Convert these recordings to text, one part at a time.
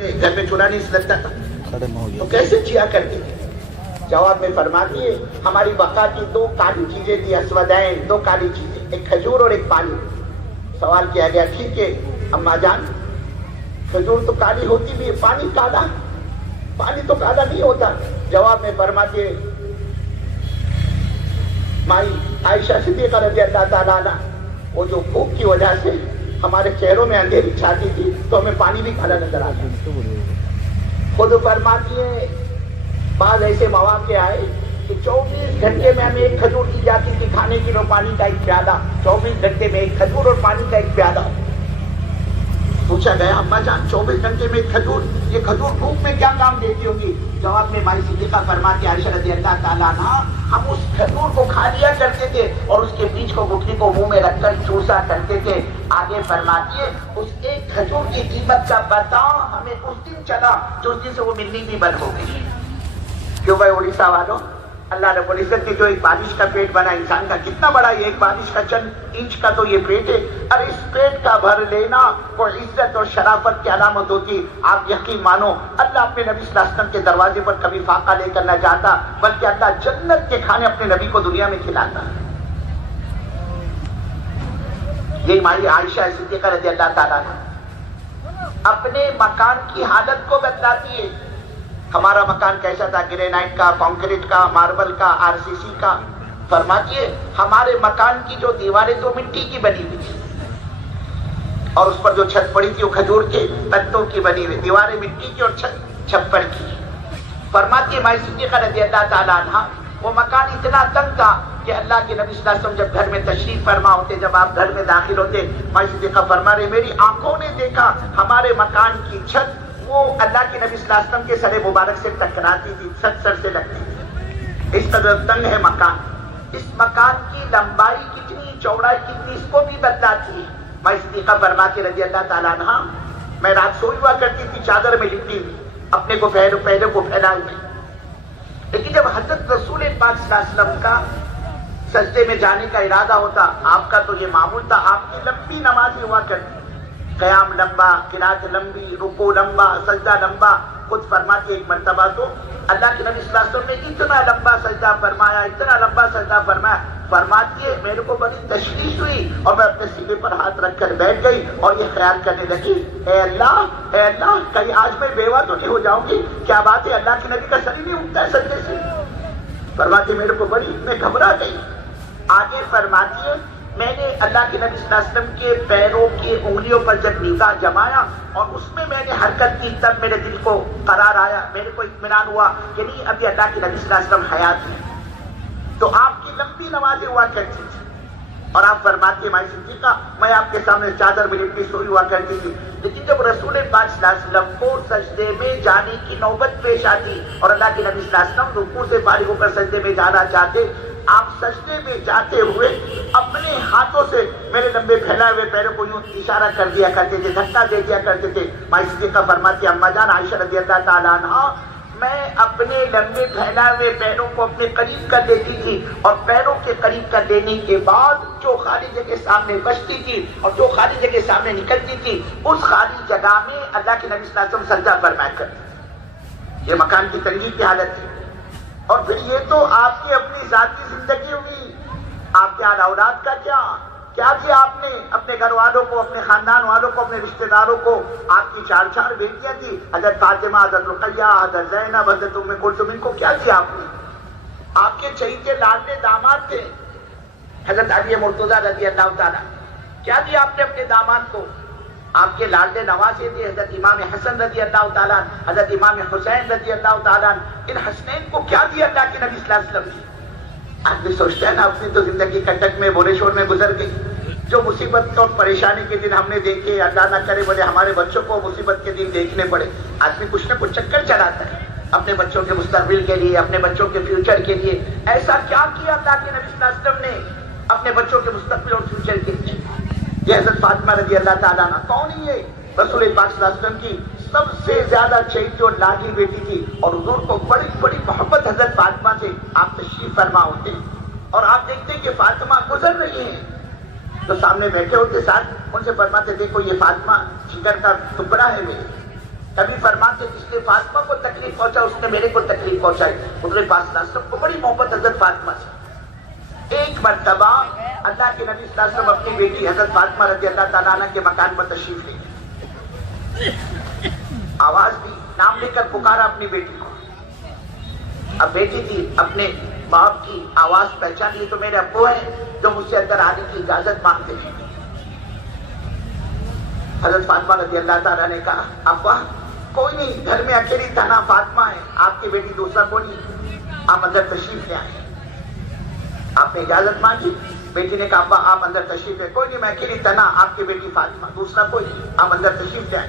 گھر میں چورا نہیں لگتا تھا تو کیسے جیا کرتے تھے؟ جواب میں فرماتی ہے ہماری بقا کی دو کالی چیزیں تھی، اسودین، دو کالی چیزیں، ایک کھجور اور ایک پانی۔ سوال کیا گیا ٹھیک ہے اماں جان، کھجور تو کالی ہوتی بھی ہے، پانی کالا؟ پانی تو کالا نہیں ہوتا۔ جواب میں فرماتی ہے مائی عائشہ صدیقہ رضی اللہ تعالیٰ عنہ، وہ جو بھوک کی وجہ سے ہمارے چہروں میں اندھیری چھاتی تھی تو ہمیں پانی بھی کالا نظر آتا۔ خود فرماتی ہے بعض ایسے مواقع آئے کہ 24 گھنٹے میں ہمیں ایک کھجور دی جاتی تھی کھانے کی، اور پانی کا ایک پیالہ، 24 گھنٹے میں ایک کھجور اور پانی کا ایک پیالہ۔ پوچھا گیا اماں جان 24 گھنٹے میں ایک کھجور، یہ کھجور بھوک میں کیا کام دیتی ہوگی؟ جواب میں مائی صدیقہ فرماتی عائشہ رضی اللہ تعالیٰ عنہ، ہم اس کھجور کو کھا لیا کرتے تھے اور اس کے بیچ کو گٹلی کو منہ میں رکھ کر چوسا کرتے تھے۔ آگے فرماتی ہے اس ایک کھجور کی قیمت کا پتہ ہمیں اس دن چلا جو اس دن سے وہ ملنی بھی بند ہو گئی۔ کیوں بھائی اڑیسہ والوں، اللہ رب العزت نے جو ایک بارش کا پیٹ بنا انسان کا، کتنا بڑا یہ ایک بارش کا چند انچ کا تو یہ پیٹ ہے، اور اس پیٹ کا بھر لینا وہ عزت اور شرافت کی علامت ہوتی۔ آپ یقین مانو اللہ اپنے نبی صلی اللہ علیہ وسلم کے دروازے پر کبھی فاقہ لے کر نہ جاتا، بلکہ اللہ جنت کے کھانے اپنے نبی کو دنیا میں کھلاتا۔ یہی ہماری عائشہ صدیقہ رضی اللہ تعالیٰ عنہ اپنے مکان کی حالت کو بتلاتی ہے۔ ہمارا مکان کیسا تھا؟ گرینائٹ کا، کانکریٹ کا، ماربل کا، RCC کا۔ فرماتی ہے ہمارے مکان کی جو دیواریں تو مٹی کی بنی ہوئی تھی، اور اس پر جو چھت پڑی تھی وہ کھجور کے پتوں کی بنی ہوئی، دیواریں مٹی کی اور چھت چھپر کی۔ فرماتی ہے مائی صدیقہ رضی اللہ تعالیٰ عنہ وہ مکان اتنا تنگ تھا کہ اللہ کے نبی صلی اللہ علیہ وسلم جب گھر میں تشریف فرما ہوتے، جب آپ گھر میں داخل ہوتے، مائی صدیقہ فرما رہے میری آنکھوں نے دیکھا ہمارے مکان کی چھت وہ اللہ کے نبی صلی اللہ علیہ وسلم کے سر مبارک سے ٹکراتی تھی، چھت سر سے لگتی تھی، اس قدر تنگ ہے مکان۔ اس مکان کی لمبائی کتنی، چوڑائی کتنی، اس کو بھی بتلاتی ہے۔ مائی صدیقہ فرماتی رضی اللہ تعالیٰ عنہ میں رات سوئی ہوا کرتی تھی چادر میں لپٹی ہوئی، اپنے کو پہلے کو پھیلا ہوئی، لیکن جب حضرت رسول پاک صلی اللہ علیہ وسلم کا سجدے میں جانے کا ارادہ ہوتا، آپ کا تو یہ معمول تھا، آپ کی لمبی نمازیں ہوا کرتی، قیام لمبا، قرات لمبی، رکوع لمبا، سجدہ لمبا۔ خود فرماتی ایک مرتبہ تو اللہ کے نبی صلی اللہ علیہ وسلم نے اتنا لمبا سجدہ فرمایا، اتنا لمبا سجدہ فرمایا، فرماتی ہے میرے کو بڑی تشویش ہوئی اور میں اپنے سینے پر ہاتھ رکھ کر بیٹھ گئی اور یہ خیال کرنے لگی اے اللہ کہیں آج میں بیوہ تو نہیں ہو جاؤں گی؟ کیا بات ہے اللہ کے نبی کا سر ہی نہیں اٹھتا ہے سجدے سے؟ فرماتی میرے کو بڑی، میں گھبرا گئی۔ آگے فرماتی ہے میں نے اللہ کے نبی صلی اللہ علیہ وسلم کے پیروں کی انگلیوں پر جب نگاہ جمایا اور اس میں میں نے حرکت کی، تب میرے دل کو قرار آیا، میرے کو اطمینان ہوا کہ نہیں ابھی اللہ کے نبی صلی اللہ علیہ وسلم حیات ہیں۔ تو آپ کی لمبی نمازیں ہوا کرتی تھی، اور آپ فرماتے ہیں مائی صدیقہ میں آپ کے سامنے چادر میں لپٹی سوئی ہوا کرتی تھی، لیکن جب رسول پاک صلی اللہ علیہ وسلم کو سجدے میں جانے کی نوبت پیش آتی اور اللہ کے نبی صلی اللہ علیہ وسلم رکوع سے فارغ ہو کر سجدے میں جانا چاہتے، آپ سجدے میں جاتے ہوئے اپنے ہاتھوں سے میرے لمبے پھیلائے ہوئے پیروں کو یوں اشارہ کر دیا کرتے تھے، دھکا دے دیا کرتے تھے۔ مائی صدیقہ فرماتی اماں جان عائشہ رضی اللہ تعالیٰ عنہ میں اپنے لمبے پھیلائے ہوئے پیروں کو اپنے قریب کر لیتی تھی، اور پیروں کے قریب کر لینے کے بعد جو خالی جگہ سامنے بچتی تھی اور جو خالی جگہ سامنے نکلتی تھی اس خالی جگہ میں اللہ کے نبی صلی اللہ علیہ وسلم سجدہ فرمایا کرتے۔ یہ مکان کی تنگی کی حالت تھی، اور پھر یہ تو آپ کی اپنی ذاتی زندگی ہوگی، آپ کے اولاد کا کیا کیا آپ نے اپنے گھر والوں کو، اپنے خاندان والوں کو، اپنے رشتہ داروں کو، آپ کی 4 بیٹیاں تھی، حضرت فاطمہ، حضرت رقیہ، حضرت زینب، حضرت ام کلثوم، ان کو کیا دیا آپ نے؟ آپ کے چہیتے لاڈلے داماد تھے حضرت علی مرتضیٰ رضی اللہ تعالیٰ، کیا دیا آپ نے اپنے داماد کو؟ آپ کے لاڈلے نواسے تھے حضرت امام حسن رضی اللہ تعالیٰ، حضرت امام حسین رضی اللہ تعالیٰ، ان حسنین کو کیا دیا اللہ کے نبی صلی اللہ علیہ وسلم نے؟ آدمی سوچتا ہے نا اپنی تو زندگی کٹک میں بولے شور میں گزر گئی، جو مصیبت اور پریشانی کے دن ہم نے دیکھے، اللہ نہ کرے بولے ہمارے بچوں کو مصیبت کے دن دیکھنے پڑے، آدمی کچھ نہ کچھ چکر چلاتا ہے اپنے بچوں کے مستقبل کے لیے، اپنے بچوں کے فیوچر کے لیے۔ ایسا کیا کیا اللہ کے نبی صلی اللہ علیہ وسلم نے اپنے بچوں کے مستقبل اور فیوچر کے لیے؟ یہ حضرت فاطمہ رضی اللہ تعالیٰ عنہ کون ہی ہے؟ رسول پاک صلی اللہ علیہ وسلم کی سب سے زیادہ چہیتی اور لاڈلی بیٹی تھی، اور حضور کو بڑی بڑی محبت حضرت فاطمہ سے آپ تشریف فرما ہوتے، اور آپ دیکھتے ہیں کہ فاطمہ گزر رہی ہیں تو سامنے بیٹھے ہوتے ساتھ ان سے فرماتے دیکھو یہ فاطمہ جگر کا ٹکڑا ہے میرے، کبھی فرماتے جس نے فاطمہ کو تکلیف پہنچا اس نے میرے کو تکلیف پہنچائی. حضور پاک صلی اللہ علیہ وسلم کو بڑی محبت حضرت فاطمہ سے. ایک مرتبہ اللہ کے نبی صلی اللہ علیہ وسلم اپنی بیٹی حضرت فاطمہ رضی اللہ تعالیٰ عنہ کے مکان پر تشریف لے گئے. آواز دی, نام لے کر پکارا اپنی بیٹی کو. اب بیٹی تھی, اپنے باپ کی آواز پہچان لی تو میرے ابو ہیں جو مجھ سے اندر آنے کی اجازت مانگتے ہیں. حضرت فاطمہ رضی اللہ تعالیٰ نے کہا ابا کوئی نہیں, گھر میں اکیلی تنہا فاطمہ ہے, آپ کی بیٹی دوسرا کوئی نہیں, آپ اندر تشریف لے آئے. آپ نے اجازت مانگی. بیٹی نے کہا ابا آپ اندر تشریف لے. کوئی نہیں, میں اکیلی تنہا, آپ کی بیٹی فاطمہ, دوسرا کوئی نہیں, آپ اندر تشریف لے آئے.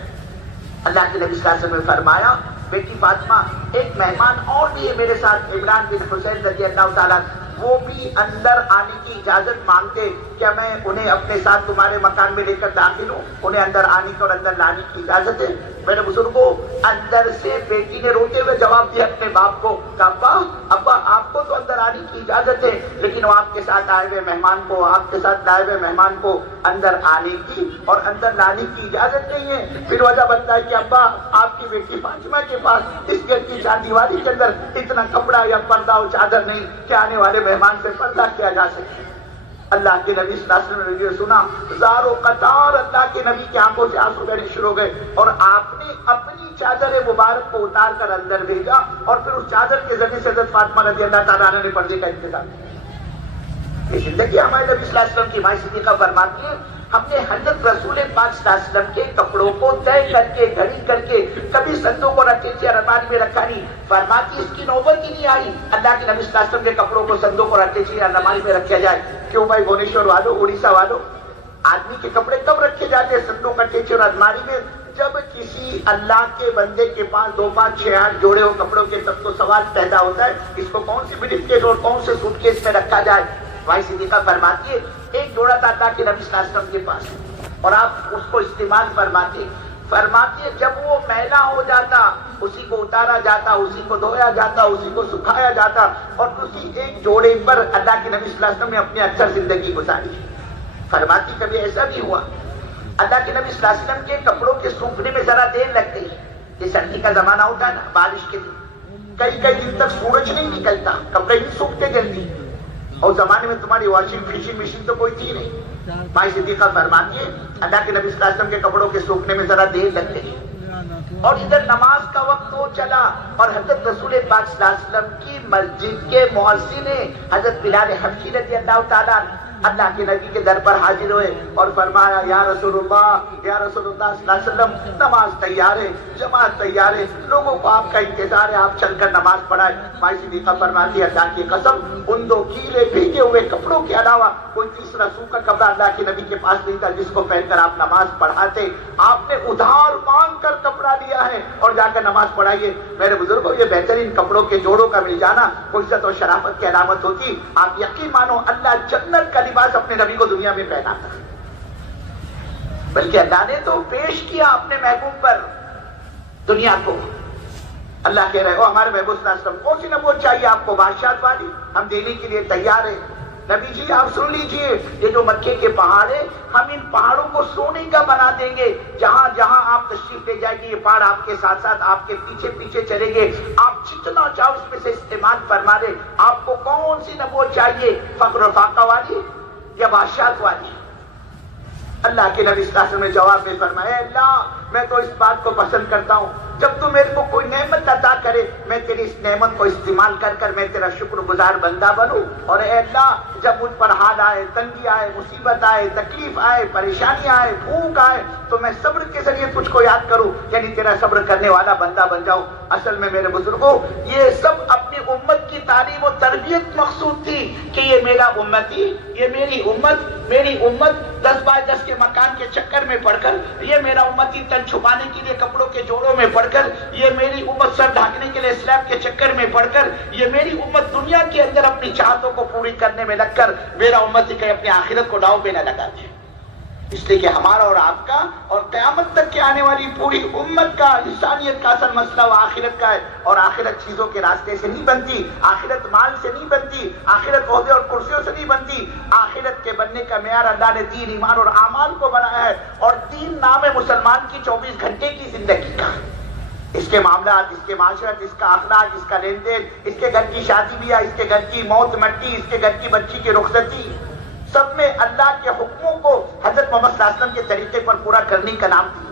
اللہ کے نبی صلی اللہ علیہ وسلم نے فرمایا بیٹی فاطمہ ایک مہمان اور بھی ہے میرے ساتھ, عمران بن حسین رضی اللہ تعالیٰ, وہ بھی اندر آنے کی اجازت مانگتے, کیا میں انہیں اپنے ساتھ تمہارے مکان میں لے کر داخل ہوں؟ انہیں اندر آنے کی اور اندر لانے کی اجازت ہے. میرے بزرگوں, اندر سے بیٹی نے روتے ہوئے جواب دیا اپنے باپ کو, ابا ابا آپ کو تو اندر آنے کی اجازت ہے, لیکن وہ آپ کے ساتھ آئے ہوئے مہمان کو, آپ کے ساتھ لائے ہوئے مہمان کو اندر آنے کی اور اندر لانے کی اجازت نہیں ہے. پھر وجہ بنتا ہے کہ ابا آپ کی بیٹی فاطمہ کے پاس اس گھر کی چار دیواری کے اندر اتنا کپڑا یا پردہ اور چادر نہیں کہ آنے والے مہمان سے پردہ کیا جا سکے. اللہ کے نبی صلی اللہ علیہ وسلم نے یہ سنا, زارو قطار اللہ کے نبی کی آنکھوں سے آنسو بہنے شروع ہو گئے, اور آپ نے اپنی چادر مبارک کو اتار کر اندر بھیجا, اور پھر اس چادر کے ذریعے سے حضرت فاطمہ رضی اللہ تعالیٰ عنہ نے پردے کا انتظام کیا. یہ زندگی ہمارے نبی صلی اللہ علیہ وسلم کی ماں صدیقہ فرماتی ہے, ہم نے حضرت رسول پاک صلی اللہ علیہ وسلم کے کپڑوں کو طے کر کے, گھڑی کر کے, کبھی صندوق اور اٹیچے الماری میں رکھا نہیں. فرماتی اس کی نوبت ہی نہیں آئی اللہ کے نبی صلی اللہ علیہ وسلم کے کپڑوں کو صندوق اور اٹیچے الماری میں رکھا جائے. کیوں بھائی بھونیشور والوں, اڑیسہ والوں, آدمی کے کپڑے کب رکھے جاتے ہیں صندوق اٹیچے اور الماری میں؟ جب کسی اللہ کے بندے کے پاس 2 5 6 8 جوڑے ہو کپڑوں کے, تب تو سوال پیدا ہوتا ہے اس کو کون سی بریف کیس اور کون سے سوٹ کیس میں رکھا جائے. بھائی صدیقہ فرماتی ہے ایک جوڑا تھا اللہ کے نبی صلی اللہ علیہ وسلم کے پاس, اور آپ اس کو استعمال فرماتے. فرماتی ہے جب وہ میلا ہو جاتا اسی کو اتارا جاتا, اسی کو دھویا جاتا, اسی کو سکھایا جاتا, اور اسی ایک جوڑے پر اللہ کے نبی صلی اللہ علیہ وسلم نے اپنی اکثر زندگی گزاری. فرماتی کبھی ایسا بھی ہوا اللہ کے نبی صلی اللہ علیہ وسلم کے کپڑوں کے سوکھنے میں ذرا دیر لگ گئی. یہ سردی کا زمانہ ہوتا ہے نا, بارش کے دن کئی دن تک سورج نہیں نکلتا, کپڑے نہیں سوکھتے جلدی, اور زمانے میں تمہاری واشنگ فشنگ مشین تو کوئی تھی نہیں. بھائی صدیقہ فرماتی ہے اللہ کے نبی صلی اللہ علیہ وسلم کے کپڑوں کے سوکھنے میں ذرا دیر لگ گئی, اور ادھر نماز کا وقت ہو چلا, اور حضرت رسول پاک صلی اللہ علیہ وسلم کی مسجد کے مؤذن حضرت بلال حبشی رضی اللہ تعالیٰ اللہ کے نبی کے در پر حاضر ہوئے اور فرمایا یا رسول اللہ صلی اللہ علیہ وسلم, نماز تیار ہے, جماعت تیار ہے, لوگوں کو آپ کا انتظار ہے, آپ چل کر نماز پڑھائیں. مائی صدیقہ فرماتی ہے اللہ کی قسم ان 2 گیلے بھیگے ہوئے کپڑوں کے علاوہ کوئی تیسرا سوکھا کپڑا اللہ کے نبی کے پاس نہیں تھا جس کو پہن کر آپ نماز پڑھاتے. آپ نے ادھار مانگ کر کپڑا لیا ہے اور جا کر نماز پڑھائیے. میرے بزرگوں, یہ بہترین کپڑوں کے جوڑوں کا مل جانا کوئی عزت اور شرافت کی علامت ہوتی. آپ یقین مانو اللہ جنت کا لباس اپنے نبی کو دنیا میں پہنا تھا, بلکہ اللہ نے تو پیش کیا اپنے محبوب پر دنیا کو. اللہ کہہ رہے ہو ہمارے محبوب صلی اللہ علیہ وسلم کون سی نبوت چاہیے آپ کو؟ بادشاہت والی, ہم دینے کے لیے تیار ہیں. نبی جی آپ سن لیجئے, یہ جو مکے کے پہاڑ ہیں ہم ان پہاڑوں کو سونے کا بنا دیں گے. جہاں جہاں آپ تشریف لے جائیں گے یہ پہاڑ آپ کے ساتھ ساتھ آپ کے پیچھے پیچھے چلیں گے. آپ جتنا چاہو اس میں سے استعمال فرما دیں. آپ کو کون سی نبوت چاہیے, فخر و فاقہ والی یا بادشاہت والی؟ اللہ کے نبی صلی اللہ علیہ وسلم نے جواب میں فرمایا اللہ میں تو اس بات کو پسند کرتا ہوں جب تو میرے کو کوئی نعمت عطا کرے میں تیری اس نعمت کو استعمال کر کر میں تیرا شکر گزار بندہ بنوں, اور اے اللہ جب مجھ پر حال آئے, تنگی آئے, مصیبت آئے, تکلیف آئے, پریشانی آئے, بھوک آئے تو میں صبر کے ذریعے تجھ کو یاد کروں, یعنی تیرا صبر کرنے والا بندہ بن جاؤں. اصل میں میرے بزرگوں یہ سب اپنی امت کی تعلیم و تربیت مقصود تھی کہ یہ میرا امتی, یہ میری امت 10 بائی 10 کے مکان کے چکر میں پڑ کر, یہ میرا امتی تن چھپانے کے لیے کپڑوں کے جوڑوں میں پڑ کر, یہ میری امت سر ڈھانکنے کے لیے اسلام کے چکر میں پڑ کر, یہ میری امت دنیا کے اندر اپنی چاہتوں کو پوری کرنے میں لگ کر میرا امتی کہیں اپنی آخرت کو داؤ پہ نہ لگا دے. اس لیے کہ ہمارا اور آپ کا اور قیامت تک کے آنے والی پوری امت کا, انسانیت کا اصل مسئلہ وہ آخرت کا ہے, اور آخرت چیزوں کے راستے سے نہیں بنتی, آخرت مال سے نہیں بنتی, آخرت عہدے اور کرسیوں سے نہیں بنتی. آخرت کے بننے کا معیار اللہ نے دین, ایمان اور اعمال کو بنایا ہے, اور دین نام ہے مسلمان کی 24 گھنٹے کی زندگی کا. اس کے معاملات، اس کے معاشرت، اس کا اخلاق، اس کا لین دین، اس کے گھر کی شادی بیاہ، اس کے گھر کی موت مٹی، اس کے گھر کی بچی کی رخصتی، سب میں اللہ کے حکموں کو حضرت محمد صلی اللہ علیہ وسلم کے طریقے پر پورا کرنے کا نام دین ہے۔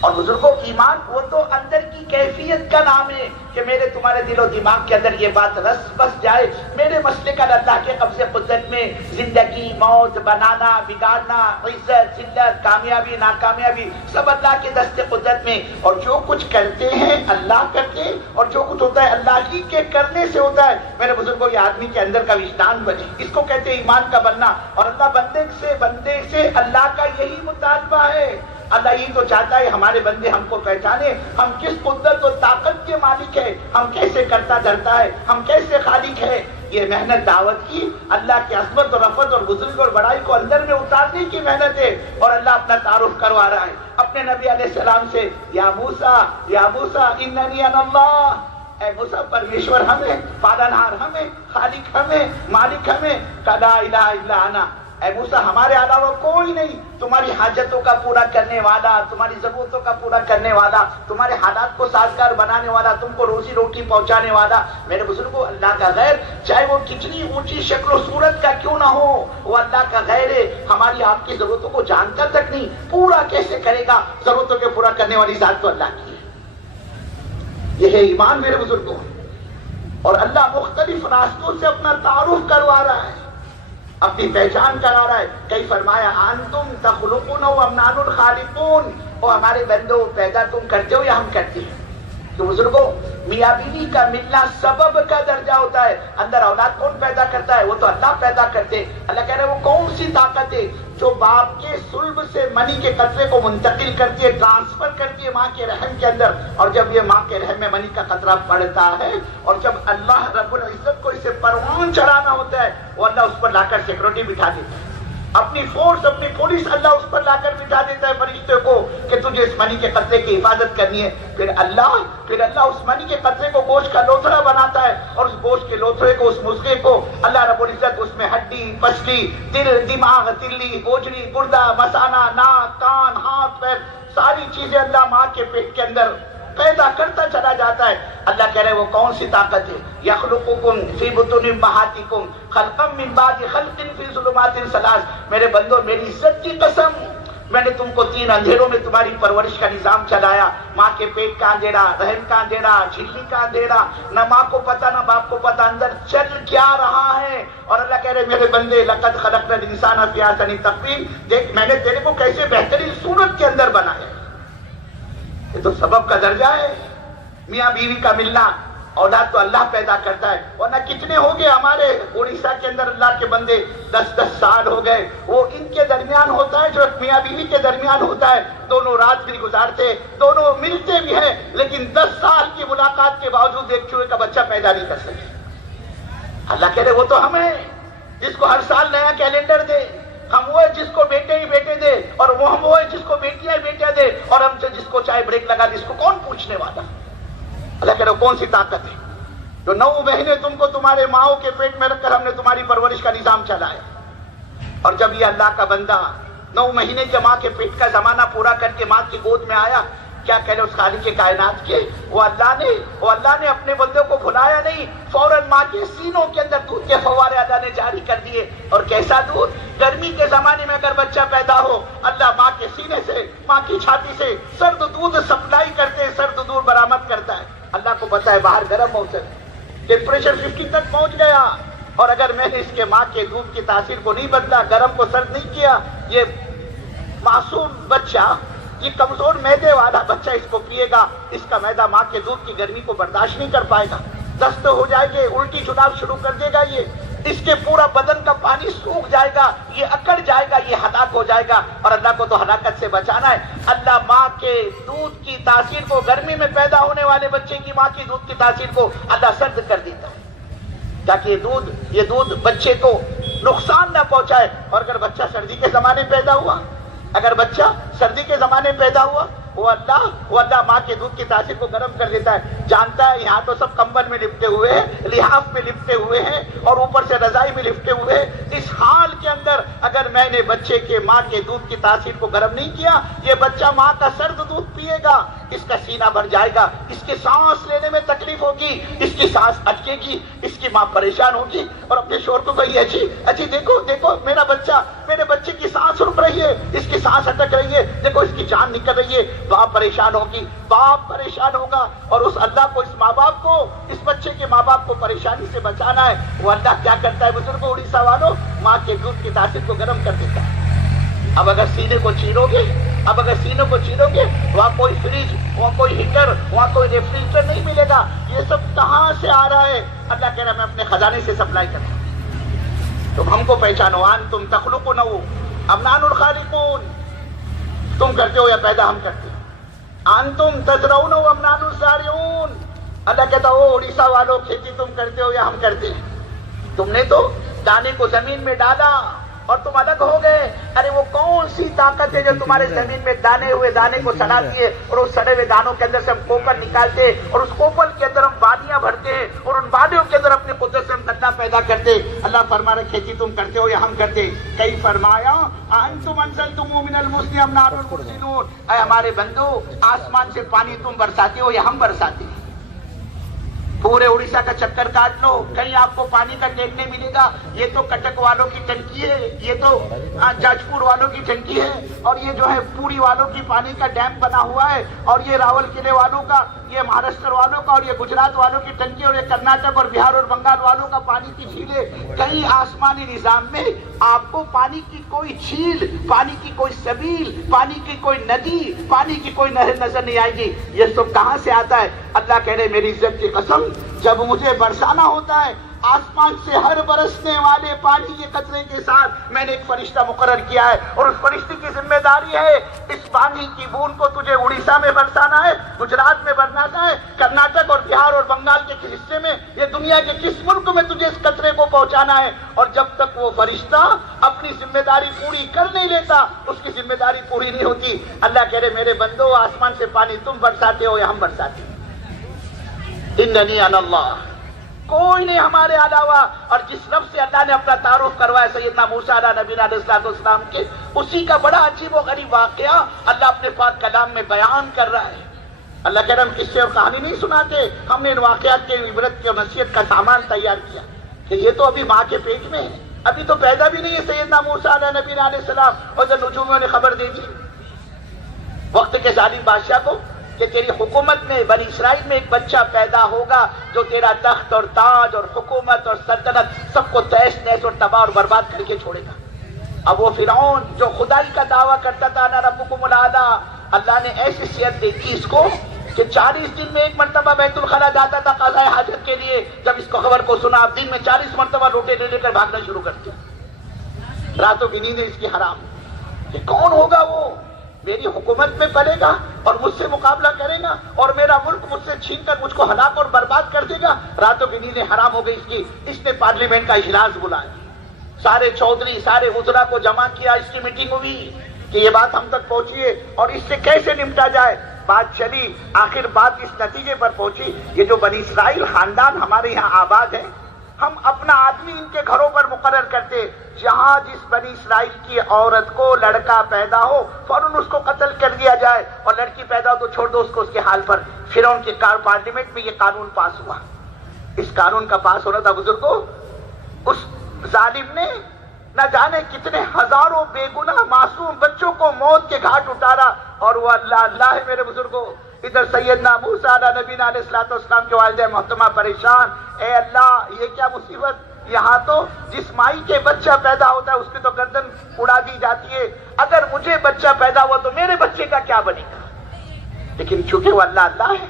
اور بزرگوں، ایمان وہ تو اندر کی کیفیت کا نام ہے کہ میرے تمہارے دل و دماغ کے اندر یہ بات رس بس جائے، میرے مسئلے کا اللہ کے قبضے قدرت میں زندگی، موت، بنانا، بگاڑنا، عزت، ذلت، کامیابی، ناکامیابی سب اللہ کے دست قدرت میں، اور جو کچھ کرتے ہیں اللہ کرتے ہیں، اور جو کچھ ہوتا ہے اللہ ہی کے کرنے سے ہوتا ہے۔ میرے بزرگوں، یہ آدمی کے اندر کا وجدان بنے، اس کو کہتے ہیں ایمان کا بننا، اور اللہ بندے سے اللہ کا یہی مطالبہ ہے۔ اللہ یہ تو چاہتا ہے ہمارے بندے ہم کو پہچانے، ہم کس قدرت و طاقت کے مالک ہیں، ہم کیسے کرتا دھرتا ہے، ہم کیسے خالق ہے۔ یہ محنت دعوت کی اللہ کی عظمت اور رفعت اور بزرگ اور بڑائی کو اندر میں اتارنے کی محنت ہے، اور اللہ اپنا تعارف کروا رہا ہے اپنے نبی علیہ السلام سے، یا موسیٰ اننی انا اللہ، اے موسیٰ پرمیشور ہمیں، پالنہار ہمیں، خالق ہمیں، مالک ہمیں، لا الہ الا انا، اے موسیٰ ہمارے علاوہ کوئی نہیں، تمہاری حاجتوں کا پورا کرنے والا، تمہاری ضرورتوں کا پورا کرنے والا، تمہارے حالات کو سازگار بنانے والا، تم کو روزی روٹی پہنچانے والا۔ میرے بزرگوں، اللہ کا غیر چاہے وہ کتنی اونچی شکل و صورت کا کیوں نہ ہو، وہ اللہ کا غیر ہے، ہماری آپ کی ضرورتوں کو جانتا تک نہیں، پورا کیسے کرے گا؟ ضرورتوں کے پورا کرنے والی ذات تو اللہ کی ہے۔ یہ ہے ایمان میرے بزرگوں، اور اللہ مختلف راستوں سے اپنا تعارف کروا رہا ہے، اپنی پہچان کرا رہا ہے۔ کئی فرمایا انتم تخلقون و ام نحن الخالقون، اور ہمارے بندوں پیدا تم کرتے ہو یا ہم کرتے ہیں؟ تو بزرگوں، میاں بیوی کا ملنا سبب کا درجہ ہوتا ہے، اندر اولاد کون پیدا کرتا ہے؟ وہ تو اللہ پیدا کرتے ہیں۔ اللہ کہہ رہے ہیں وہ کون سی طاقت ہے جو باپ کے صلب سے منی کے قطرے کو منتقل کرتی ہے، ٹرانسفر کرتی ہے ماں کے رحم کے اندر، اور جب یہ ماں کے رحم میں منی کا قطرہ پڑتا ہے، اور جب اللہ رب العزت کو اسے پروان چڑھانا ہوتا ہے، وہ اللہ اس پر لا کر سیکورٹی بٹھا دیتا ہے، اپنی فورس، اپنی پولیس اللہ اس پر لا کر بٹھا دیتا ہے فرشتے کو کہ تجھے اس منی کے قطرے کی حفاظت کرنی ہے۔ پھر اللہ اس منی کے قطرے کو گوشت کا لوتھڑا بناتا ہے، اور اس گوشت کے لوتھڑے کو، اس مضغے کو اللہ رب العزت اس میں ہڈی، پسلی، دل، دماغ، تلی، گوجری، گردہ، مثانہ، ناک، کان، ہاتھ، پیر، ساری چیزیں اللہ ماں کے پیٹ کے اندر پیدا کرتا چلا جاتا ہے۔ اللہ کہہ رہے وہ کون سی طاقت ہے؟ یخلقکم فی بطون امہاتکم خلقا من بعد خلق فی ظلمات ثلاث۔ میرے بندو، میری عزت کی قسم، میں نے تم کو 3 اندھیروں میں تمہاری پرورش کا نظام چلایا، ماں کے پیٹ کا اندھیرا، رحم کا اندھیرا، جھلی کا اندھیرا، نہ ماں کو پتا نہ باپ کو پتا اندر چل کیا رہا ہے۔ اور اللہ کہہ رہے میرے بندے لقد خلقنا الانسان فی احسن تقویم، دیکھ میں نے تیرے کو کیسے بہترین صورت کے اندر بنایا۔ یہ تو سبب کا درجہ ہے، میاں بیوی کا ملنا۔ اولاد تو اللہ پیدا کرتا ہے، ورنہ کتنے ہو گئے ہمارے اڑیسہ کے اندر اللہ کے بندے 10 سال ہو گئے، وہ ان کے درمیان ہوتا ہے جو میاں بیوی کے درمیان ہوتا ہے، دونوں رات بھی گزارتے، دونوں ملتے بھی ہیں، لیکن 10 سال کی ملاقات کے باوجود ایک چوہے کا بچہ پیدا نہیں کر سکے۔ اللہ کہہ رہے وہ تو ہم ہیں جس کو ہر سال نیا کیلنڈر دے، ہم وہ ہے جس کو بیٹے ہی بیٹے دے، اور ہم وہ ہے جس کو بیٹیاں ہی بیٹیاں دے، اور ہم سے جس کو چاہے بریک لگا دے، اس کو کون پوچھنے والا؟ اللہ کہہ رہے کون سی طاقت ہے جو 9 مہینے تم کو تمہارے ماؤں کے پیٹ میں رکھ کر ہم نے تمہاری پرورش کا نظام چلایا، اور جب یہ اللہ کا بندہ 9 مہینے کے ماں کے پیٹ کا زمانہ پورا کر کے ماں کی گود میں آیا، کیا کہہ لیں اس خالق کے کائنات کے، وہ اللہ نے اپنے بندے کو بھلایا نہیں، فوراً ماں کے سینوں کے اندر دودھ کے فوارے اللہ نے جاری کر دیے۔ اور کیسا دودھ؟ گرمی کے زمانے میں اگر بچہ پیدا ہو، اللہ ماں کے سینے سے، ماں کی چھاتی سے سرد دودھ سپلائی کرتے، سرد دودھ برآمد کرتا ہے۔ اللہ کو پتا ہے باہر گرم موسم، ٹیمپریچر 50 تک پہنچ گیا، اور اگر میں نے اس کے ماں کے دودھ کی تاثیر کو نہیں بدلا، گرم کو سرد نہیں کیا، یہ معصوم بچہ، یہ کمزور میدے والا بچہ اس کو پیے گا، اس کا میدا ماں کے دودھ کی گرمی کو برداشت نہیں کر پائے گا، دست ہو جائے گی، الٹی جلاب شروع کر دے گا، یہ اس کے پورا بدن کا پانی سوکھ جائے گا، یہ اکڑ جائے گا، یہ ہلاک ہو جائے گا۔ اور اللہ کو تو ہلاکت سے بچانا ہے۔ اللہ ماں کے دودھ کی تاثیر کو، گرمی میں پیدا ہونے والے بچے کی ماں کی دودھ کی تاثیر کو اللہ سرد کر دیتا ہے، تاکہ یہ دودھ بچے کو نقصان نہ پہنچائے۔ اور اگر بچہ سردی کے زمانے پیدا ہوا، وہ اللہ ماں کے دودھ کی تاثیر کو گرم کر دیتا ہے۔ جانتا ہے یہاں تو سب کمبل میں لپٹے ہوئے ہیں، لحاف میں لپٹے ہوئے ہیں، اور اوپر سے رضائی میں لپٹے ہوئے ہیں، اس حال کے اندر اگر میں نے بچے کے ماں کے دودھ کی تاثیر کو گرم نہیں کیا، یہ بچہ ماں کا سرد دودھ پیے گا، اس کا سینہ بھر جائے گا، اس کے سانس لینے میں تکلیف ہوگی، اس کی سانس اٹکے گی، اس کی ماں پریشان ہوگی اور اپنے شوہر کو کہی اجی دیکھو دیکھو میرا بچہ، میرے بچے کی سانس رک رہی ہے، اس کی سانس اٹک رہی ہے، دیکھو اس کی جان نکل رہی ہے۔ باپ پریشان ہوگی، باپ پریشان ہوگا، اور اس اللہ کو، اس ماں باپ کو، اس بچے کے ماں باپ کو پریشانی سے بچانا ہے۔ وہ اللہ کیا کرتا ہے بزرگوں، اڑیسہ والوں، ماں کے دودھ کی تاثیر کو گرم کر دیتا ہے۔ اب اگر سینے کو چیرو گے، وہاں کوئی فریج، وہاں کوئی ہیٹر، وہاں کوئی ریفریجریٹر نہیں ملے گا۔ یہ سب کہاں سے آ رہا ہے؟ اللہ کہہ رہا ہے میں اپنے خزانے سے سپلائی کرتا ہوں۔ تم ہم کو پہچانو، انتم تخلقون ام نحن الخالقون، تم کرتے ہو یا پیدا ہم کرتے ہیں؟ انتم تزرعون ام نحن الزارعون، اللہ کہتا ہو اڑیسہ والوں کھیتی تم کرتے ہو یا ہم کرتے ہیں؟ تم نے تو دانے کو زمین میں ڈالا اور تم الگ ہو گئے۔ ارے وہ کون سی طاقت ہے جو تمہارے زمین میں دانے ہوئے دانے کو سڑاتی ہے، اور اس سڑے ہوئے دانوں کے اندر سے ہم کوپل نکالتے ہیں، اور اس کوپل کے اندر ہم وادیاں بھرتے ہیں، اور ان وادیوں کے اندر اپنے قدرت سے ہم غلہ پیدا کرتے۔ اللہ فرما رہے کھیتی تم کرتے ہو یا ہم کرتے؟ کئی فرمایا انتم انزلتموہ من المزن ام نحن المنزلون، اے ہمارے بندو آسمان سے پانی تم برساتے ہو یا ہم برساتے ہیں؟ پورے اڑیسہ کا چکر کاٹ لو، کہیں آپ کو پانی کا ٹینک نہیں ملے گا۔ یہ تو کٹک والوں کی ٹنکی ہے، یہ تو جاجپور والوں کی ٹنکی ہے، اور یہ جو ہے پوری والوں کی پانی کا ڈیم بنا ہوا ہے، اور یہ راول قلعے والوں کا، یہ مہاراشٹر والوں کا، اور یہ گجرات والوں کی ٹنکی، اور یہ کرناٹک اور بہار اور بنگال والوں کا پانی کی جھیلیں۔ کہیں آسمانی نظام میں آپ کو پانی کی کوئی جھیل، پانی کی کوئی سبیل، پانی کی کوئی ندی، پانی کی کوئی نہر نظر نہیں آئے گی۔ یہ سب کہاں سے آتا ہے؟ اللہ کہہ رہے میری عزت کی قسم، جب مجھے برسانا ہوتا ہے آسمان سے ہر برسنے والے پانی کے قطرے کے ساتھ میں نے ایک فرشتہ مقرر کیا ہے، اور اس فرشتے کی ذمہ داری ہے اس پانی کی بوند کو تجھے اڑیسہ میں برسانا ہے، گجرات میں برسانا ہے، کرناٹک اور بہار اور بنگال کے کس حصے میں، یہ دنیا کے کس ملک میں تجھے اس قطرے کو پہنچانا ہے۔ اور جب تک وہ فرشتہ اپنی ذمہ داری پوری کر نہیں لیتا، اس کی ذمہ داری پوری نہیں ہوتی۔ اللہ کہہ رہے میرے بندو آسمان سے پانی تم برساتے ہو یا ہم برساتے ہیں؟ اننی انا اللہ، کوئی نہیں ہمارے علاوہ۔ اور جس لفظ سے اللہ نے اپنا تعارف کروایا سیدنا موسیٰ علیہ نبینا علیہ السلام کے، اسی کا بڑا عجیب و غریب واقعہ اللہ اپنے پاک کلام میں بیان کر رہا ہے۔ اللہ کہہ رہا ہم قصے اور کہانی نہیں سناتے، ہم نے ان واقعات کے عبرت کی اور نصیحت کا سامان تیار کیا کہ یہ تو ابھی ماں کے پیٹ میں ہے، ابھی تو پیدا بھی نہیں ہے سیدنا موسیٰ علیہ نبینا علیہ السلام، اور جب نجومیوں نے خبر دے دی وقت کے ظالم بادشاہ کو کہ تیری حکومت میں بنی اسرائیل میں ایک بچہ پیدا ہوگا جو تیرا تخت اور تاج اور حکومت اور سلطنت سب کو تہس نہس اور تباہ اور برباد کر کے چھوڑے گا۔ اب وہ فرعون جو خدائی کا دعویٰ کرتا تھا انا ربکم الاعلی، اللہ نے ایسی صحت دے دی اس کو کہ 40 دن میں ایک مرتبہ بیت الخلا جاتا تھا قضاء حاجت کے لیے۔ جب اس کو خبر کو سنا، اب دن میں 40 مرتبہ لوٹے لے کر بھاگنا شروع کر دیا۔ راتوں کی نیندیں اس کی حرام۔ کہ کون ہوگا وہ میری حکومت میں پلے گا اور مجھ سے مقابلہ کرے گا اور میرا ملک مجھ سے چھین کر مجھ کو ہلاک اور برباد کر دے گا؟ راتوں کی نیندیں حرام ہو گئی اس کی۔ اس نے پارلیمنٹ کا اجلاس بلایا، سارے چودھری سارے وزراء کو جمع کیا، اس کی میٹنگ ہوئی کہ یہ بات ہم تک پہنچی ہے اور اس سے کیسے نمٹا جائے۔ بات چلی، آخر بات اس نتیجے پر پہنچی یہ جو بنی اسرائیل خاندان ہمارے یہاں آباد ہے، ہم اپنا آدمی ان کے گھروں پر مقرر کرتے، جہاں جس بنی اسرائیل کی عورت کو لڑکا پیدا ہو فوراً اس کو قتل کر دیا جائے، اور لڑکی پیدا ہو تو چھوڑ دو اس کو اس کے حال پر۔ فرعون کے پارلیمنٹ میں یہ قانون پاس ہوا۔ اس قانون کا پاس ہونا تھا بزرگوں، اس ظالم نے نہ جانے کتنے ہزاروں بے گناہ معصوم بچوں کو موت کے گھاٹ اتارا، اور وہ اللہ ہے میرے بزرگوں۔ ادھر سیدنا موسیٰ علیہ نبینا علیہ السلام کے والدہ محترمہ پریشان، اے اللہ یہ کیا مصیبت، یہاں تو جس مائی کے بچہ پیدا ہوتا ہے اس کی تو گردن اڑا دی جاتی ہے، اگر مجھے بچہ پیدا ہوا تو میرے بچے کا کیا بنے گا؟ لیکن چونکہ وہ اللہ ہے،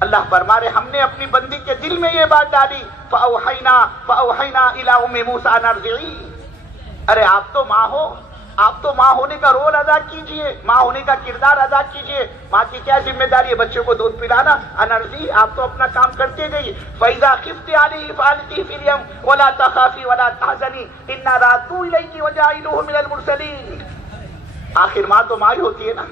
اللہ فرما رہے ہم نے اپنی بندی کے دل میں یہ بات ڈالی، فَأَوْحَيْنَا إِلَىٰ أُمِّ مُوسَىٰ أَنْ أَرْضِعِيهِ، ارے آپ تو ماں ہو، آپ تو ماں ہونے کا رول ادا کیجئے، ماں ہونے کا کردار ادا کیجئے۔ ماں کی کیا ذمہ داری ہے؟ بچوں کو دودھ پلانا، انرجی، آپ تو اپنا کام کرتے گئی۔ فَإِذَا خِفْتِ عَلَيْهِ فَأَلْقِيهِ فِي الْيَمِّ وَلَا تَخَافِي وَلَا تَحْزَنِي إِنَّا رَادُّوهُ إِلَيْكِ وَجَاعِلُوهُ مِنَ الْمُرْسَلِينَ۔ آخر ماں تو ماں ہی ہوتی ہے نا۔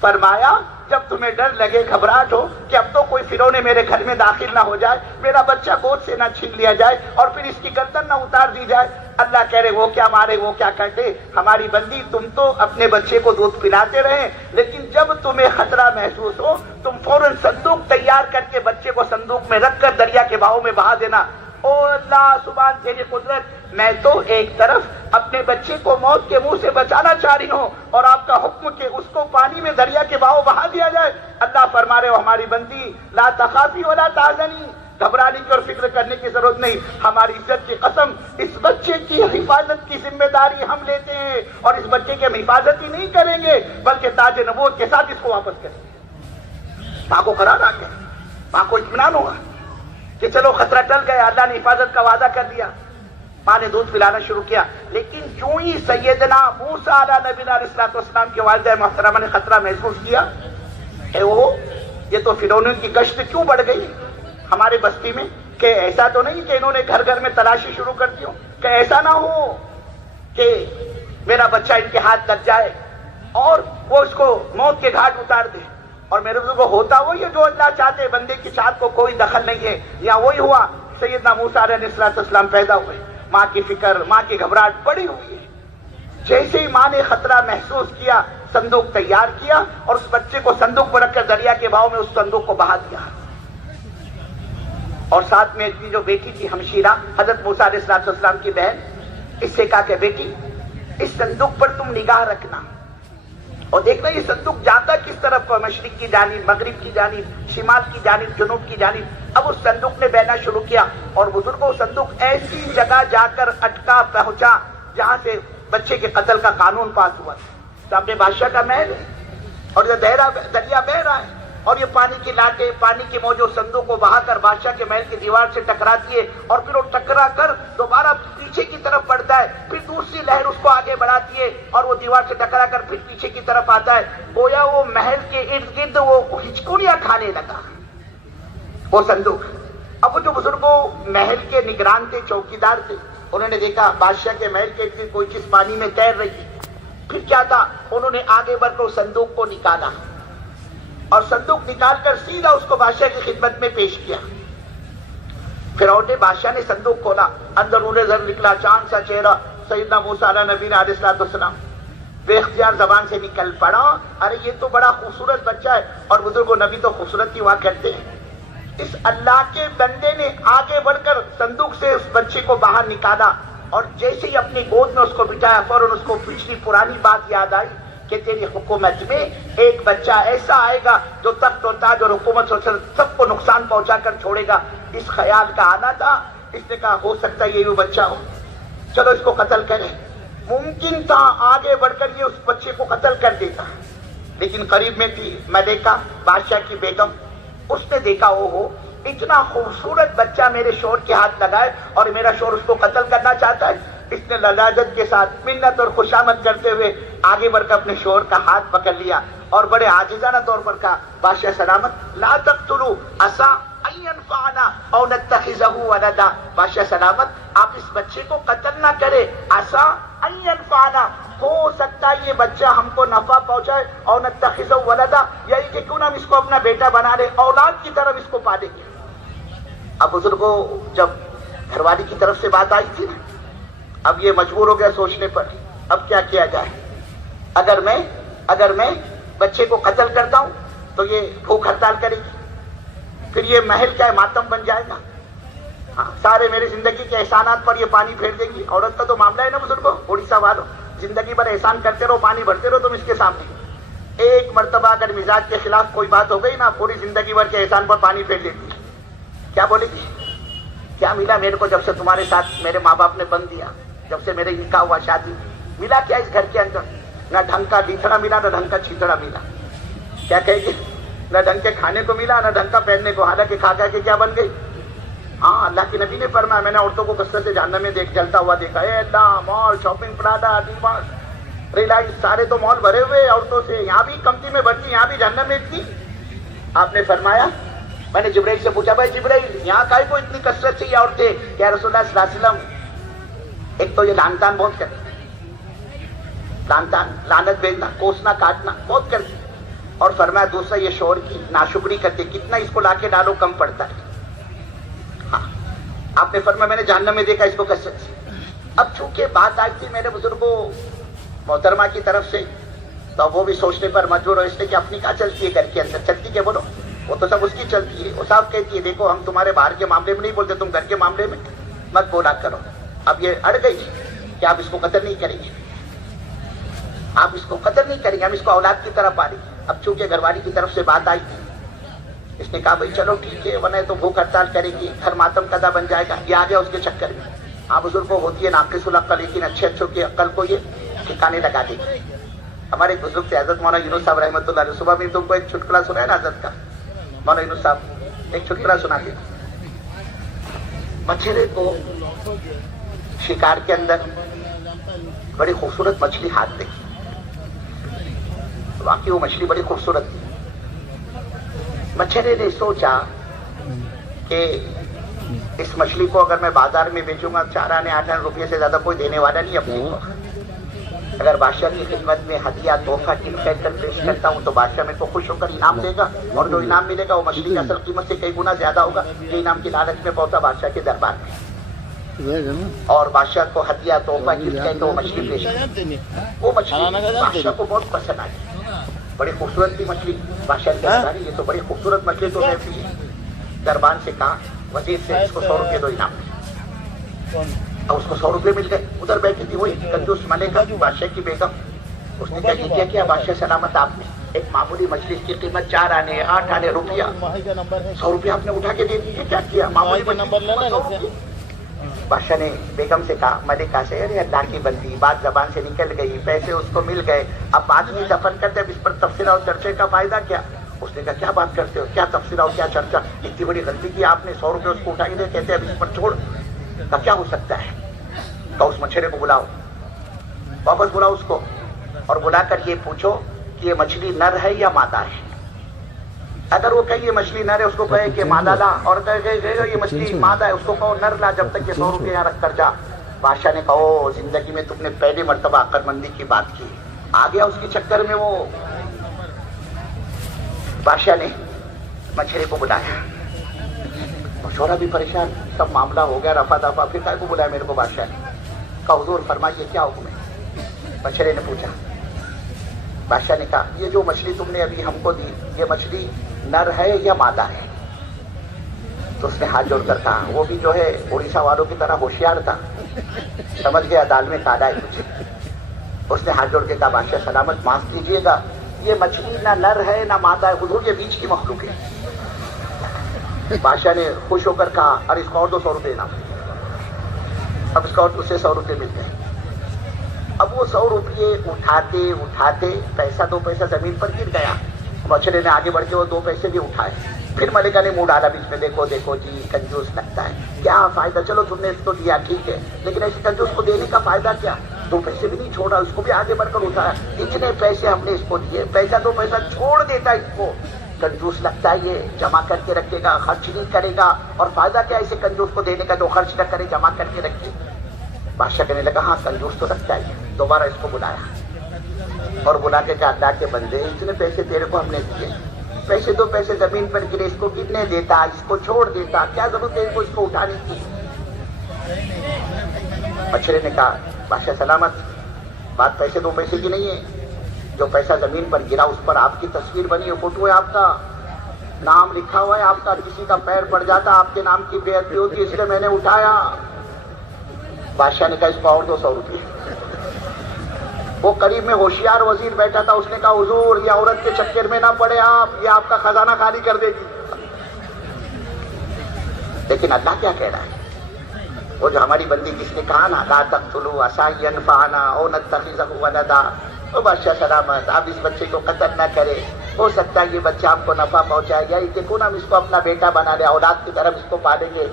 فرمایا جب تمہیں ڈر لگے، گھبراہٹ ہو کہ اب تو کوئی فرعون میرے گھر میں داخل نہ ہو جائے, میرا بچہ گود سے نہ چھین لیا جائے اور پھر اس کی گردن نہ اتار دی جائے. اللہ کہہ رہے وہ کیا مارے وہ کیا کہتے, ہماری بندی تم تو اپنے بچے کو دودھ پلاتے رہے, لیکن جب تمہیں خطرہ محسوس ہو تم فوراً صندوق تیار کر کے بچے کو صندوق میں رکھ کر دریا کے بہاؤ میں بہا دینا. او اللہ سبحان تیری قدرت, میں تو ایک طرف اپنے بچے کو موت کے منہ سے بچانا چاہ رہی ہوں اور آپ کا حکم کہ اس کو پانی میں دریا کے بہاؤ بہا دیا جائے. اللہ فرما رہے ہو ہماری بندی لا تخافی ولا تحزنی, گھبرانے کی اور فکر کرنے کی ضرورت نہیں, ہماری عزت کی قسم اس بچے کی حفاظت کی ذمہ داری ہم لیتے ہیں اور اس بچے کی ہم حفاظت ہی نہیں کریں گے بلکہ تاج نبوت کے ساتھ اس کو واپس کریں گے. ماں کو قرار آ گیا, ماں کو اطمینان ہوگا کہ چلو خطرہ ٹل گیا, اللہ نے حفاظت کا وعدہ کر دیا. ماں نے دودھ پلانا شروع کیا, لیکن جو ہی سیدنا موسیٰ علیہ نبینا علیہ الصلوۃ والسلام کے والدہ محترمہ نے خطرہ محسوس کیا, اے وہ یہ تو فرعون کی گشت کیوں بڑھ گئی ہمارے بستی میں, کہ ایسا تو نہیں کہ انہوں نے گھر گھر میں تلاشی شروع کر دی ہو, کہ ایسا نہ ہو کہ میرا بچہ ان کے ہاتھ لگ جائے اور وہ اس کو موت کے گھاٹ اتار دے. اور میرے بزرگ کو ہوتا وہی ہے جو اللہ چاہتے, بندے کی چاہت کو کوئی دخل نہیں ہے. یا وہی ہوا, سیدنا موسیٰ علیہ السلام پیدا ہوئے, ماں کی فکر ماں کی گھبراہٹ بڑی ہوئی ہے. جیسے ہی ماں نے خطرہ محسوس کیا صندوق تیار کیا اور اس بچے کو صندوق پر رکھ کر دریا کے بہاؤ میں اس صندوق کو بہا دیا. اور ساتھ میں کی جو بیٹی تھی ہمشیرہ حضرت موسیٰ علیہ السلام کی بہن, اس سے کہا کہ بیٹی اس صندوق پر تم نگاہ رکھنا اور دیکھنا یہ صندوق جاتا کس طرف, مشرق کی جانب, مغرب کی جانب, شمال کی جانب, جنوب کی جانب. اب اس صندوق نے بہنا شروع کیا اور بزرگوں صندوق ایسی جگہ جا کر اٹکا پہنچا جہاں سے بچے کے قتل کا قانون پاس ہوا. سامنے بادشاہ کا محل ہے اور یہ دریا بہ رہا ہے اور یہ پانی کی لاٹیں, پانی کی موجود صندوق کو بہا کر بادشاہ کے محل کی دیوار سے ٹکراتی ہے اور پھر وہ ٹکرا کر دوبارہ پیچھے کی طرف بڑھتا ہے, پھر دوسری لہر اس کو آگے بڑھاتی ہے اور وہ دیوار سے ٹکرا کر پھر پیچھے کی طرف آتا ہے. گویا وہ محل کے ارد گرد وہ ہچکولیاں کھانے لگا وہ صندوق. اب وہ جو بزرگوں محل کے نگران تھے, چوکیدار تھے, انہوں نے دیکھا بادشاہ کے محل کے کوئی چیز پانی میں تیر رہی تھی. پھر کیا تھا, انہوں نے آگے بڑھ کر صندوق کو نکالا اور صندوق نکال کر سیدھا اس کو بادشاہ کی خدمت میں پیش کیا. فرعون نے, بادشاہ نے صندوق کھولا, اندر نور زر نکلا, چاند سا چہرہ سیدنا موسیٰ علیہ نبینا علیہ الصلوۃ والسلام. بے اختیار زبان سے نکل پڑا, ارے یہ تو بڑا خوبصورت بچہ ہے. اور بزرگوں نبی تو خوبصورت ہی ہوا کرتے ہیں. اس اللہ کے بندے نے آگے بڑھ کر صندوق سے اس بچے کو باہر نکالا اور جیسے ہی اپنی گود میں اس کو بٹھایا فوراً اس کو پچھلی پرانی بات یاد آئی کہ تیری حکومت میں ایک بچہ ایسا آئے گا جو تخت و تاج اور حکومت سب کو نقصان پہنچا کر چھوڑے گا. اس خیال کا آنا تھا. اس نے کہا ہو سکتا ہے یہ بچہ ہو, چلو اس کو قتل کریں. ممکن تھا آگے بڑھ کر یہ اس بچے کو قتل کر دیتا, لیکن قریب میں تھی ملکہ بادشاہ کی بیگم. اس نے دیکھا ہو اتنا خوبصورت بچہ میرے شوہر کے ہاتھ لگائے اور میرا شوہر اس کو قتل کرنا چاہتا ہے. اس نے للاجت کے ساتھ منت اور خوشامد کرتے ہوئے آگے بڑھ کر اپنے شوہر کا ہاتھ پکڑ لیا اور بڑے عاجزانہ طور پر کہا بادشاہ سلامت لا تقتلوا عسى ان ينفعنا او نتخذه ولدا. بادشاہ سلامت آپ اس بچے کو قتل نہ کرے, عسى ان ينفعنا, ہو سکتا ہے یہ بچہ ہم کو نفع پہنچائے, اور نتخذه ولدا, یہی کہ کیوں نہ ہم اس کو اپنا بیٹا بنا لے, اولاد کی طرف اس کو پالیں گے. اب بزرگوں جب گھر والی کی طرف سے بات آئی تھی نا, اب یہ مجبور ہو گیا سوچنے پر اب کیا کیا جائے. اگر میں بچے کو قتل کرتا ہوں تو یہ بھوک ہڑتال کرے گی, پھر یہ محل کیا ہے ماتم بن جائے گا, سارے میری زندگی کے احسانات پر یہ پانی پھیر دیں گی. عورت کا تو معاملہ ہے نا بزرگوں, اڑیسہ والوں, زندگی بھر احسان کرتے رہو, پانی بھرتے رہو تم اس کے سامنے. ایک مرتبہ اگر مزاج کے خلاف کوئی بات ہو گئی نا, پوری زندگی بھر کے احسان پر پانی پھیر دیتی. کیا بولے گی, کیا ملا میرے کو جب سے تمہارے ساتھ میرے ماں باپ نے بند دیا, جب سے میرے نکاح ہوا, شادی ملا کیا اس گھر کے اندر, نہ ڈھنگ کا لیتھڑا ملا نہ ڈھنگ کا چھیتڑا ملا. کیا کہے گی, نہ ڈھنگ کے کھانے کو ملا نہ ڈھنگ کا پہننے کو, حالانکہ کھا کے کیا بن گئی. ہاں اللہ کے نبی نے فرمایا میں نے عورتوں کو کثرت سے جہنم میں جلتا ہوا دیکھا. اے اللہ, مال, شاپنگ, پراڈا, ڈی مارٹ, ریلائنس, سارے تو مال بھرے ہوئے عورتوں سے, یہاں بھی کمتی میں بڑھتی, یہاں بھی جہنم میں اتنی. آپ نے فرمایا, میں نے جبرائیل سے پوچھا بھائی جبرائیل یہاں کائے کو اتنی کثرت سے یہ عورتیں, کیا رسول اللہ صلی اللہ علیہ وسلم ایک تو یہ لان تان بہت کرتی, لان تان, لعنت بھیجنا, کوسنا, کاٹنا بہت کرتی. اور فرمایا دوسرا یہ شوہر کی ناشکری کرتے کتنا اس کو لا کے ڈالو کم پڑتا ہے. ہاں آپ نے فرمایا میں نے جہنم میں دیکھا اس کو کثرت سے. اب چونکہ بات آئی تھی میرے بزرگوں محترمہ کی طرف سے تو وہ بھی سوچنے پر مجبور ہو اس لیے کہ اپنی کیا چلتی ہے گھر کے اندر چلتی کیا بولو وہ تو سب اس کی چلتی ہے. وہ صاحب کہتی ہے دیکھو ہم تمہارے باہر کے معاملے میں نہیں بولتے تم گھر کے معاملے میں مت بولا کرو. اب یہ اڑ گئی کہ آپ اس کو قتل نہیں کریں گے آپ اس کو قتل نہیں کریں گے ہم اس کو اولاد کی طرح پالیں گے. اب چونکہ گھر والی کی طرف سے بات آئی تھی اس نے کہا بھائی چلو ٹھیک ہے ورنہ تو بھوک ہڑتال کرے گی گھر ماتم قضا بن جائے گا. یہ آ گیا اس کے چکر میں. آپ بزرگوں ہوتی ہے ناقص العقل لیکن اچھوں کی عقل کو یہ ٹھکانے لگا دے گی. ہمارے بزرگ سے حضرت مولانا یونس صاحب رحمۃ اللہ علیہ صبح میں تم کو ایک چٹکلا سنا ہے نا حضرت کا مولانا یونس صاحب ایک چٹکلا سنا کے مچھلی کو شکار کے اندر بڑی خوبصورت مچھلی ہاتھ دیکھی. واقعی وہ مچھلی بڑی خوبصورت تھی. مچھلی نے سوچا کہ اس مچھلی کو اگر میں بازار میں بیچوں گا 4 آنے 8 آنے روپئے سے زیادہ کوئی دینے والا نہیں اپنے کو. اگر بادشاہ کی خدمت میں ہدیہ تحفہ کہہ کر پیش کرتا ہوں تو بادشاہ میرے کو خوش ہو کر انعام دے گا اور جو انعام ملے گا وہ مچھلی کی اصل قیمت سے کئی گنا زیادہ ہوگا. یہ انعام کی لالچ میں پہنچا بادشاہ کے دربار میں اور بادشاہ کو ہدیہ تحفہ کہہ کے وہ مچھلی پیش کی. وہ مچھلی بادشاہ کو بہت پسند آئی. بڑی خوبصورت تھی مچھلی. بادشاہ کے دربار یہ تو بڑی خوبصورت مچھلی تو رہتی ہے. دربان سے کہا وزیر سے اس کو 100 روپے دو انعام. اور اس کو 100 روپے مل گئے. ادھر بیٹھی تھی وہی کنجوس ملکہ بادشاہ کی بیگم. اس نے کہا کیا کیا بادشاہ سلامت آپ نے ایک معمولی مچھلی کی قیمت 4 آنے 8 آنے روپیہ 100 روپے آپ نے اٹھا کے دے دیے. کیا کیا معمولی مچھلی. بادشاہ نے بیگم سے کہا ملکہ سے ارے اللہ کی بندی بات زبان سے نکل گئی پیسے اس کو مل گئے اب بعد میں دفن کرتے اب اس پر تبصرہ اور چرچے کا فائدہ کیا. اس نے کہا کیا بات کرتے ہو کیا تبصرہ ہو کیا چرچا اتنی بڑی غلطی کی آپ نے 100 روپے اس کو اٹھا کے دے کہتے اب اس پر چھوڑ کا کیا ہو سکتا ہے. تو اس مچھلی کو بلاؤ واپس بلاؤ اس کو اور بلا کر یہ پوچھو کہ یہ مچھلی نر ہے یا مادہ ہے. اگر وہ کہے یہ مچھلی نر ہے اس کو کہے کہ مادہ لا اور کہے یہ مچھلی مادہ ہے اس کو کہو نر لا جب تک کہ 100 روپے یہاں رکھ کر جا. بادشاہ نے کہو زندگی میں تم نے پہلی مرتبہ عقل مندی کی بات کی. آ گیا اس کے چکر میں وہ. بادشاہ نے مچھلی کو بلایا. مشورہ بھی پریشان سب معاملہ ہو گیا رفع دفع. پھر کائے کو بلایا میرے کو بادشاہ نے کہا حضور فرمائیے کیا حکم ہے. مچھلی نے پوچھا. بادشاہ نے کہا یہ جو مچھلی تم نے ابھی ہم کو دی یہ مچھلی نر ہے یا مادہ ہے. تو اس نے ہاتھ جوڑ کر کہا وہ بھی جو ہے اڑیسہ والوں کی طرح ہوشیار تھا سمجھ گیا دال میں کالا ہے کچھ. اس نے ہاتھ جوڑ کے کہا بادشاہ سلامت معاف کیجیے گا یہ مچھلی نہ نر ہے نہ مادہ ہے حضور یہ بیچ کی مخلوق ہے. بادشاہ نے خوش ہو کر کہا ارے اس کو اور 200 روپے انعام. اب اس کو اور اسے 100 روپے مل گئے. اب وہ 100 روپے اٹھاتے اٹھاتے پیسہ 2 پیسہ زمین پر گر گیا. مچھلی نے آگے بڑھ کے وہ 2 پیسے بھی اٹھائے. پھر ملکہ نے منہ ڈالا بیچ میں دیکھو دیکھو جی کنجوس لگتا ہے کیا فائدہ. چلو تم نے اس کو دیا ٹھیک ہے لیکن ایسے کنجوس کو دینے کا فائدہ کیا. 2 پیسے بھی نہیں چھوڑا اس کو بھی آگے بڑھ کر اٹھایا. اتنے پیسے ہم نے اس کو دیے پیسہ 2 پیسہ چھوڑ دیتا اس کو. کنجوس لگتا ہے یہ جمع کر کے رکھے گا خرچ نہیں کرے گا. اور فائدہ کیا ایسے کنجوس کو دینے کا جو خرچ نہ کرے جمع کر کے رکھے. بادشاہ کہنے لگا ہاں کنجوس تو رکھتا ہے. دوبارہ اس کو بلایا اور بلا کے کہا اللہ کے بندے اتنے پیسے تیرے کو ہم نے دیے پیسے 2 پیسے زمین پر گرے اس کو گرنے دیتا اس کو چھوڑ دیتا کیا ضرورت ہے اس کو اٹھانے کی. مچھلی نے کہا بادشاہ سلامت بات پیسے 2 پیسے کی نہیں ہے. جو پیسہ زمین پر گرا اس پر آپ کی تصویر بنی ہے فوٹو ہے آپ کا نام لکھا ہوا ہے آپ کا. کسی کا پیر پڑ جاتا آپ کے نام کی بے عدلی ہوتی اس لیے میں نے اٹھایا. بادشاہ نے کہا اس کو اور 200 روپے. وہ قریب میں ہوشیار وزیر بیٹھا تھا اس نے کہا حضور یہ عورت کے چکر میں نہ پڑے آپ یہ آپ کا خزانہ خالی کر دے گی. لیکن اللہ کیا کہہ رہا ہے وہ جو ہماری بندی جس نے کہا نا لا تقتلوا عسى أن ينفعنا أو نتخذه ولدا. وہ بادشاہ سلامت آپ اس بچے کو قتل نہ کرے ہو سکتا ہے یہ بچہ آپ کو نفع پہنچائے گا. دیکھو نا ہم اس کو اپنا بیٹا بنا لے اولاد کی طرف اس کو پالیں گے.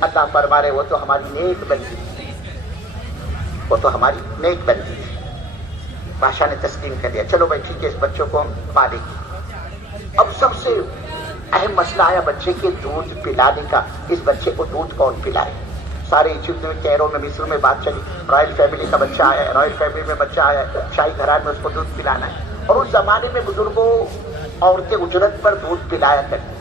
اللہ فرما رہے وہ تو ہماری نیک بندی وہ تو ہماری نیک بندی ہے. بادشاہ نے تسلیم کر دیا چلو بھائی ٹھیک ہے اس بچوں کو ہم پالیں گے. اب سب سے اہم مسئلہ آیا بچے کے دودھ پلانے کا. اس بچے کو دودھ کون پلائے. سارے ایجپٹ میں کیرو میں مصر میں بات چلی رائل فیملی کا بچہ آیا ہے رائل فیملی میں بچہ آیا ہے شاہی گھران میں اس کو دودھ پلانا ہے. اور اس زمانے میں بزرگوں عورتیں اجرت پر دودھ پلایا کرتی،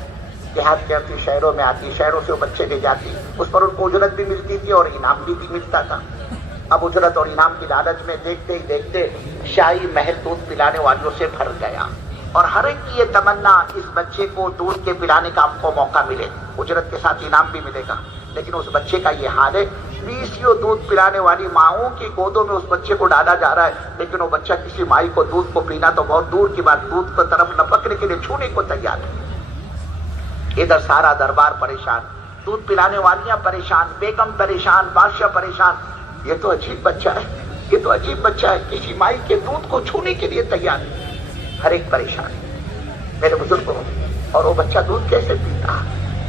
دیہات کے آتی، شہروں میں آتی، شہروں سے وہ بچے لے جاتی، اس پر ان کو اجرت بھی ملتی تھی اور انعام بھی ملتا تھا۔ اب اجرت اور انعام کی لالچ میں دیکھتے ہی دیکھتے شاہی محل دودھ پلانے والوں سے بھر گیا، اور ہر ایک کی یہ تمنا اس بچے کو دودھ کے پلانے کا ہم کو موقع ملے، اجرت کے ساتھ انعام بھی ملے گا۔ لیکن اس بچے کا یہ حال ہے، 20 دودھ پلانے والی ماؤں کی گودوں میں اس بچے کو ڈالا جا رہا ہے، لیکن وہ بچہ کسی مائی کو دودھ کو پینا تو بہت دور کی بات، دودھ کی طرف لپکنے کے لیے چھونے کو تیار ہے۔ ادھر سارا دربار پریشان، دودھ پلانے والیاں پریشان، بیگم پریشان، بادشاہ پریشان۔ یہ تو عجیب بچہ ہے، یہ تو عجیب بچہ ہے، کسی مائی کے دودھ کو چھونے کے لیے تیار ہے، ہر ایک پریشان میرے بزرگوں۔ اور وہ بچہ دودھ کیسے پیتا؟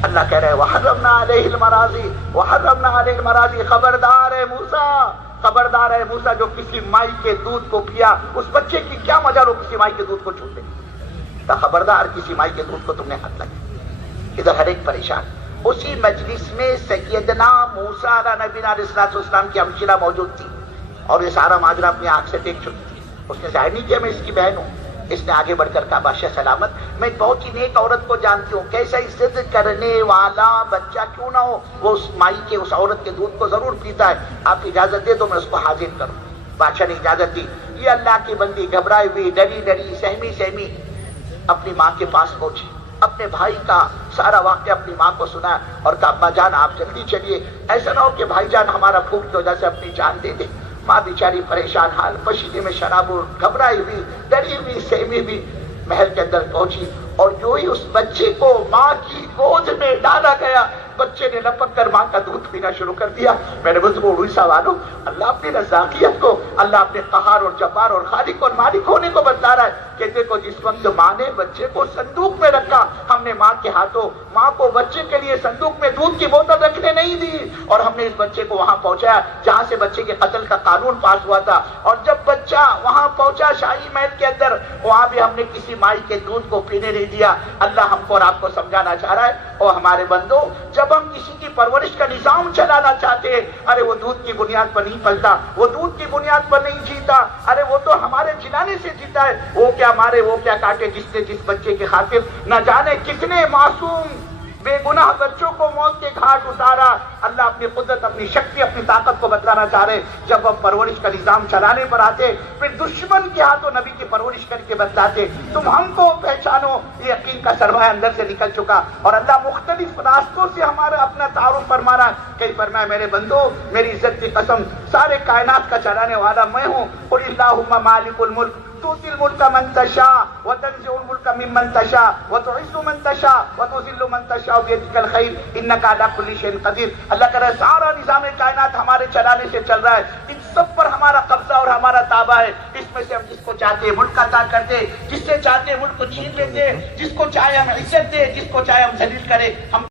اللہ کہہ رہے وَحَرَّمْنَا عَلَيْهِ الْمَرَاضِعَ وَحَرَّمْنَا عَلَيْهِ الْمَرَاضِعَ، خبردار ہے موسیٰ، خبردار ہے موسیٰ، جو کسی مائی کے دودھ کو پیا اس بچے کی کیا مجال ہو کسی مائی کے دودھ کو چھوتے، تو خبردار کسی مائی کے دودھ کو تم نے ہاتھ لگا۔ ادھر ہر ایک پریشان۔ اسی مجلس میں سیدنا موسیٰ علیہ نبینا علیہ السلام کی ہمشیرہ موجود تھی، اور یہ سارا ماجرا اپنی آنکھ سے دیکھ چکی تھی۔ اس نے ظاہر نہیں کیا میں اس کی بہن ہوں، اس نے آگے بڑھ کر کہا بادشاہ سلامت، میں ایک بہت ہی نیک عورت کو جانتی ہوں، کیسا عزت کرنے والا بچہ کیوں نہ ہو، وہ اس مائی کے اس عورت کے دودھ کو ضرور پیتا ہے، آپ اجازت دے تو میں اس کو حاضر کروں۔ بادشاہ نے اجازت دی۔ یہ اللہ کی بندی گھبرائی ہوئی، ڈری ڈری، سہمی اپنی ماں کے پاس پہنچی، اپنے بھائی کا سارا واقعہ اپنی ماں کو سنا اور کہا ابا جان آپ جلدی چلیے، ایسا نہ ہو کہ بھائی جان ہمارا بھوک کی وجہ سے اپنی جان دے دے۔ ماں بیچاری پریشان حال، پسینے میں شرابور، گھبرائی ہوئی، ڈری ہوئی، سہمی ہوئی، محل کے اندر پہنچی، اور جو ہی اس بچے کو ماں کی گود میں ڈالا گیا، بچے نے لپک کر ماں کا دودھ پینا شروع کر دیا۔ میرے بزرگوں والوں، اللہ اپنی رزاقیت کو، اللہ اپنے قہار اور جبار اور خالق اور مالک ہونے کو بتلا رہا ہے کہ دیکھو جس وقت ماں نے بچے کو صندوق میں رکھا، ہم نے ماں کے ہاتھوں ماں کو بچے کے لیے صندوق میں دودھ کی بوتل رکھنے نہیں دی، اور ہم نے اس بچے کو وہاں پہنچایا جہاں سے بچے کے قتل کا قانون پاس ہوا تھا، اور جب بچہ وہاں پہنچا شاہی محل کے اندر، وہاں بھی ہم نے کسی مائی کے دودھ کو پینے نہیں دیا۔ اللہ ہم کو اور آپ کو سمجھانا چاہ رہا ہے، اور ہمارے بندو جب ہم کسی کی پرورش کا نظام چلانا چاہتے ہیں، ارے وہ دودھ کی بنیاد پر نہیں پلتا، وہ دودھ کی بنیاد پر نہیں جیتا، ارے وہ تو ہمارے جلانے سے جیتا ہے، وہ کیا مارے وہ کیا کاٹے، جس نے جس بچے کی خاطر نہ جانے کتنے معصوم بے گناہ بچوں کو موت کے گھاٹ اتارا۔ اللہ اپنی قدرت، اپنی شکتی، اپنی طاقت کو بتلانا چاہ رہے، جب ہم پرورش کا نظام چلانے پر آتے پھر دشمن کے ہاتھوں نبی کی پرورش کر کے بتلاتے، تم ہم کو پہچانو، یہ یقین کا سرمایہ اندر سے نکل چکا، اور اللہ مختلف راستوں سے ہمارا اپنا تعارف فرما رہا ہے۔ کئی فرمایا میرے بندو میری عزت کی قسم، سارے کائنات کا چلانے والا میں ہوں، قل اللہم مالک الملک تؤتی الملک من تشاء وتنزع الملک ممن تشاء وتعز من تشاء وتذل من تشاء بيدك الخير انك على كل شيء قدير۔ اللہ کہہ رہا ہے سارا نظام کائنات ہمارے چلانے سے چل رہا ہے، ان سب پر ہمارا قبضہ اور ہمارا تابع ہے، اس میں سے ہم جس کو چاہتے ہیں ملک عطا کرتے، جس سے چاہتے ہیں ملک کو چھین لیتے، جس کو چاہے ہم عزت دے، جس کو چاہے ہم ذلیل کرے، ہم